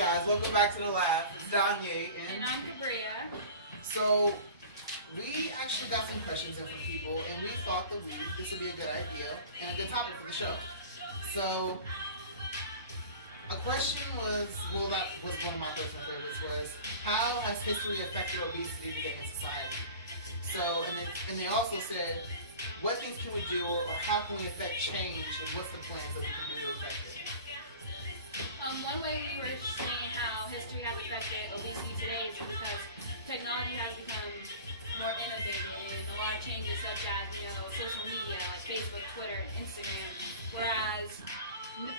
guys, welcome back to the lab. It's Danye And I'm Cabria. So we actually got some questions in from people, and we thought that this would be a good idea and a good topic for the show. So a question was, well, that was one of my personal favorites, was how has history affected obesity today in society? So, and they also said, what things can we do, or how can we affect change, and what's the plans that we can do to affect it? One way we were saying how history has affected obesity today is because technology has become more innovative in a lot of changes, such as social media like Facebook, Twitter, Instagram. Whereas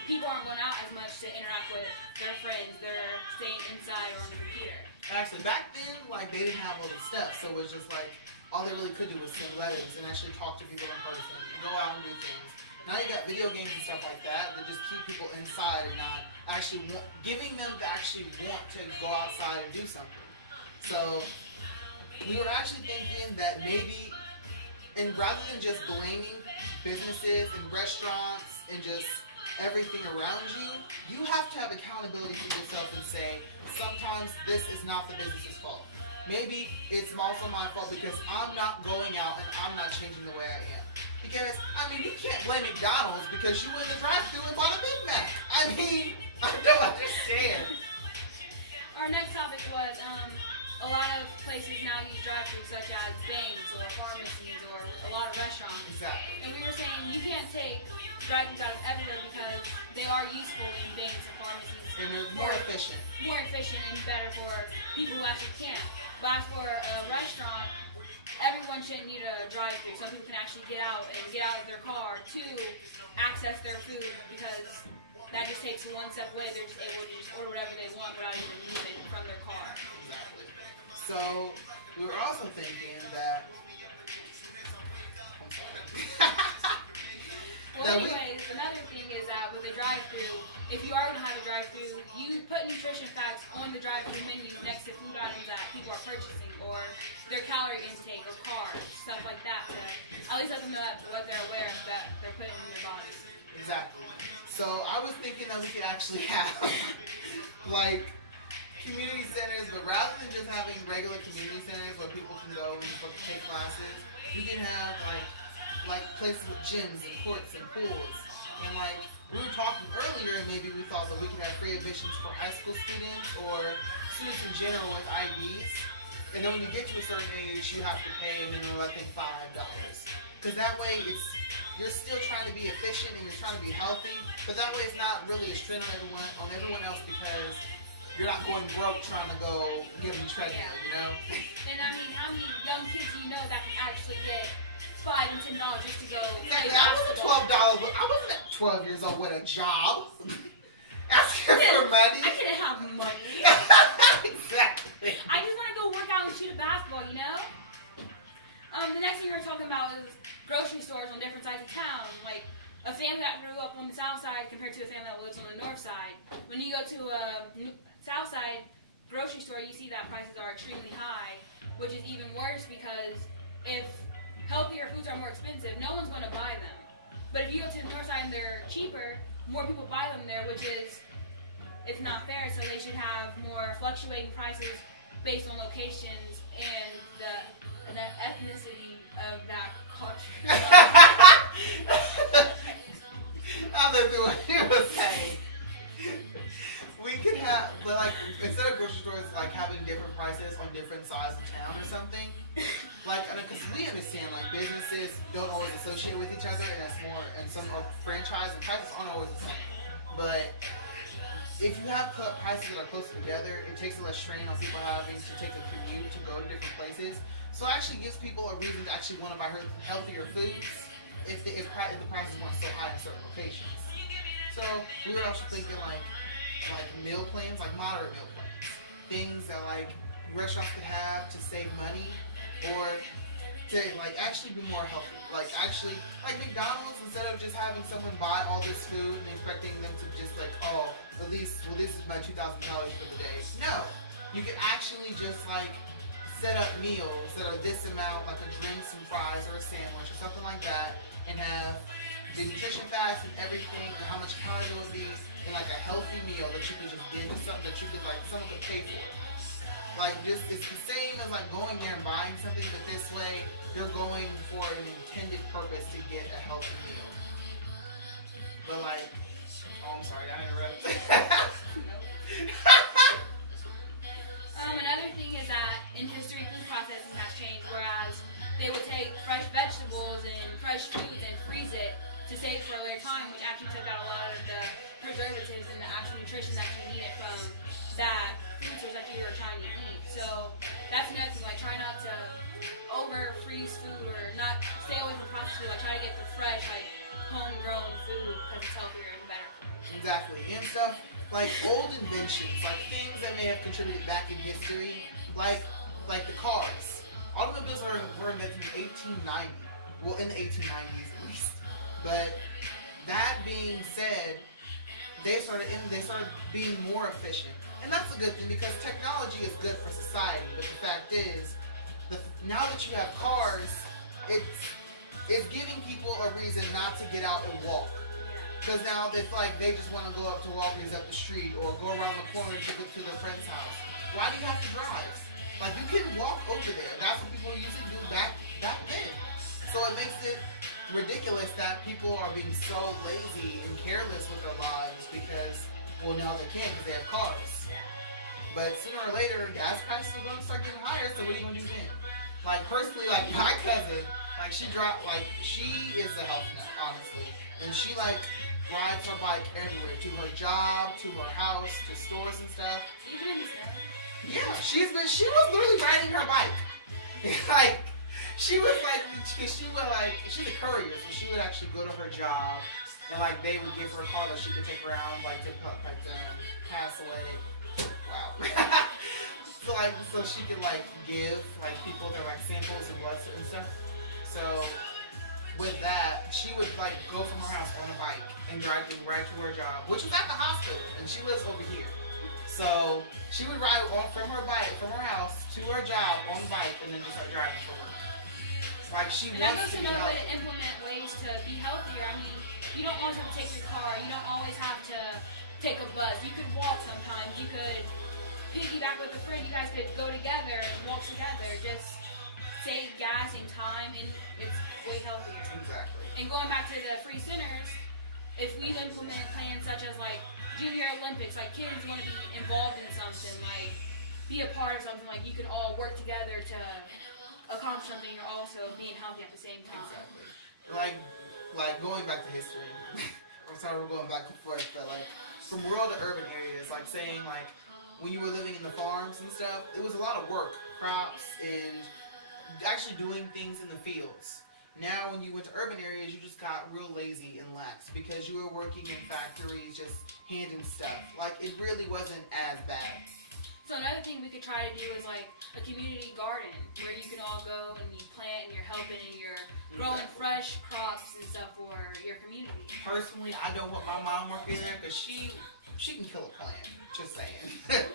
people aren't going out as much to interact with their friends; they're staying inside or on the computer. Actually, back then, like, they didn't have all this stuff, so it was just like all they really could do was send letters and actually talk to people in person, and go out and do things. Now you got video games and stuff like that that just keep people inside and not actually giving them to actually want to go outside and do something. So we were actually thinking that maybe, and rather than just blaming businesses and restaurants and just everything around you, you have to have accountability for yourself and say, sometimes this is not the business's fault. Maybe it's also my fault because I'm not going out and I'm not changing the way I am. Because, I mean, you can't blame McDonald's because you went in the drive-thru and bought a Big Mac. I mean, I don't understand. Our next topic was a lot of places now use drive-thrus, such as banks or pharmacies or a lot of restaurants. Exactly. And we were saying you can't take drive-thrus out of everywhere because they are useful in banks and pharmacies. And they're more efficient. More efficient and better for people who actually can't. But as for a restaurant, everyone shouldn't need a drive-thru. Some people can actually get out of their car to access their food because that just takes one step away. They're just able to just order whatever they want without even moving from their car. Exactly. So we were also thinking that. Well, anyways, another thing is that with a drive-thru, if you are going to have a drive-thru, you put nutrition facts on the drive-thru menu next to food items that people are purchasing, or their calorie intake, or carbs, stuff like that, to at least let them know what they're aware of that they're putting in their bodies. Exactly. So I was thinking that we could actually have like community centers, but rather than just having regular community centers where people can go and take classes, you can have like places with gyms and courts and pools. And like we were talking earlier, and maybe we thought that we could have free admissions for high school students or students in general with IDs. And then when you get to a certain age, you have to pay a minimum, I think, $5. Because that way you're still trying to be efficient and you're trying to be healthy, but that way it's not really a strain on everyone else because you're not going broke trying to go give them treadmill, you know? And I mean, how many young kids do you know that can actually get $5 and $10 just to go play Exactly. I wasn't basketball? $12. I wasn't at 12 years old with a job. Asking for money. I couldn't have money. Exactly. I just want to go work out and shoot a basketball, you know? The next thing we were talking about is grocery stores on different sides of town. Like a family that grew up on the south side compared to a family that lives on the north side. When you go to a south side grocery store, you see that prices are extremely high, which is even worse because if healthier foods are more expensive, no one's going to buy them. But if you go to the north side and they're cheaper, more people buy them there, which is, it's not fair. So they should have more fluctuating prices based on locations and the ethnicity of that culture. I lived through what he was saying. We could have, but like, instead of grocery stores, like having different prices on different sides of town or something. Like, because we understand, like, businesses don't always associate with each other, and that's more, and some are franchise, and prices aren't always the same. But if you have prices that are closer together, it takes a less strain on people having to take a commute to go to different places. So it actually gives people a reason to actually want to buy healthier foods if the prices weren't so high in certain locations. So we were also thinking like meal plans, like moderate meal plans, things that like restaurants could have to save money or to like actually be more healthy. Like actually, like McDonald's, instead of just having someone buy all this food and expecting them to just like, oh, at least, well, this is my 2,000 calories for the day. No, you could actually just like set up meals that are this amount, like a drink, some fries, or a sandwich, or something like that, and have the nutrition facts and everything, and how much calories it would be, and like a healthy meal that you could just give to something that you could like someone could pay for. Like just it's the same as like going there and buying something, but this way you're going for an intended purpose to get a healthy meal. But like, oh, I'm sorry, I interrupted. Another thing is that in history, food processing has changed, whereas they would take fresh vegetables and fresh foods and freeze it to save for a later time, which actually took out a lot of the preservatives and the actual nutrition that you needed from that food source that you were trying to eat. So that's another thing, like try not to over freeze food or not stay away from processed food, like try to get the fresh, like homegrown food because it's healthier and better. Exactly, and stuff like old inventions, like things that may have contributed back in history, like the cars. Automobiles were invented in 1890. Well, in the 1890s at least. But that being said, they started being more efficient, and that's a good thing because technology is good for society. But the fact is, now that you have cars, it's giving people a reason not to get out and walk. Because now it's like they just want to go up to Walgreens up the street or go around the corner to go to their friend's house. Why do you have to drive? Like you can walk over there. That's what people usually do back then. So it makes it ridiculous that people are being so lazy and careless with their lives because, well, now they can because they have cars. But sooner or later, gas prices are going to start getting higher. So what are you going to do then? Like personally, like my cousin, like she is a health nut, honestly, and she like rides her bike everywhere, to her job, to her house, to stores and stuff. Even in the snow? Yeah, she was literally riding her bike. Like, she's a courier, so she would actually go to her job, and like they would give her a car that she could take around, like to pass away. Wow. so she could like give like people their like samples and blood and stuff. So with that, she would like go from her house on a bike and drive right to her job, which was at the hospital, and she lives over here. So she would ride from her house to her job on the bike, and then just start driving for work. Like she and wants to be another way healthy. to implement ways to be healthier. I mean, you don't always have to take your car. You don't always have to take a bus. You could walk sometimes. You could piggyback with a friend. You guys could go together and walk together. Just save gas and time, and it's way healthier. Exactly. And going back to the free centers, if we implement plans such as like Junior Olympics, like kids want to be involved in something, like be a part of something, like you can all work together to accomplish something. You're also being healthy at the same time. Exactly. Like going back to history. I'm sorry we're going back and forth, but like from rural to urban areas, like saying like when you were living in the farms and stuff, it was a lot of work, crops, and actually doing things in the fields. Now, when you went to urban areas, you just got real lazy and lax because you were working in factories, just handing stuff. Like, it really wasn't as bad. So another thing we could try to do is like a community garden where you can all go and you plant and you're helping and you're growing fresh crops and stuff for your community. Personally, I don't want my mom working there because she can kill a plant. Just saying.